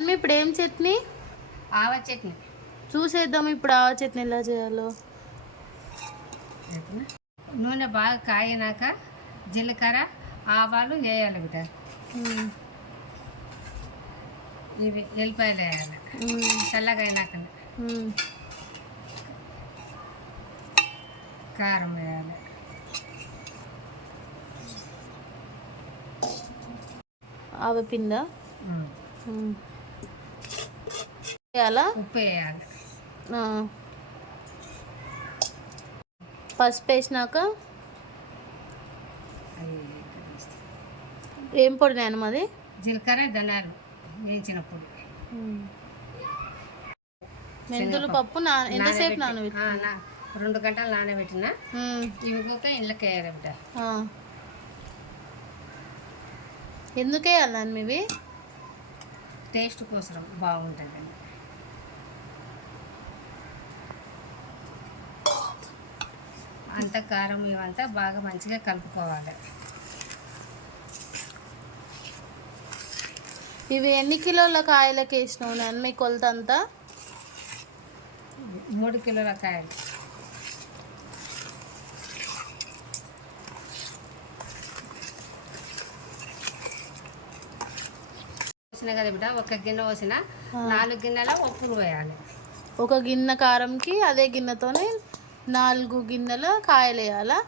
ఇప్పుడు ఏం చట్నీ? ఆవ చట్నీ చూసేద్దాం ఇప్పుడు ఆవ చట్నీ ఎలా చేయాలో. నూనె బాగా కాగినాక జీలకర్ర ఆవాలు వేయాలి బిడ్డ. ఇవి ఎల్లిపాయలు వేయాలి చల్లగా అయినాక. కారం వేయాలి. ఆవపిండా వేయాలా? ఉప్పు వేయాలి. పసుపు వేసినాక ఏం పొడి నేను మాది? జీలకర్ర ధనియాలు వేయించిన పొడి. మెంతులు పప్పు ఎంతసేపు నానబెట్టి? 2 గంటలు నానబెట్టిన. ఇవి కూడా ఇంట్లోకి వేయాలి బిడ్డ. ఎందుకు వేయాలి నాన్న ఇవి? టేస్ట్ కోసం బాగుంటుందండి. అంత కారం ఇవంతా బాగా మంచిగా కలుపుకోవాలి. ఇవి ఎన్ని కిలోల కాయలకు వేసినావు నాన్న మీ కొలత అంతా? 3 కిలోల కాయలు. పోసిన కదా బిడ్డ, 1 గిన్నె పోసిన 4 గిన్నెల ఉప్పులు వేయాలి. 1 గిన్నె కారంకి అదే గిన్నెతోనే 4 గిన్నెల కాయలు వేయాలా?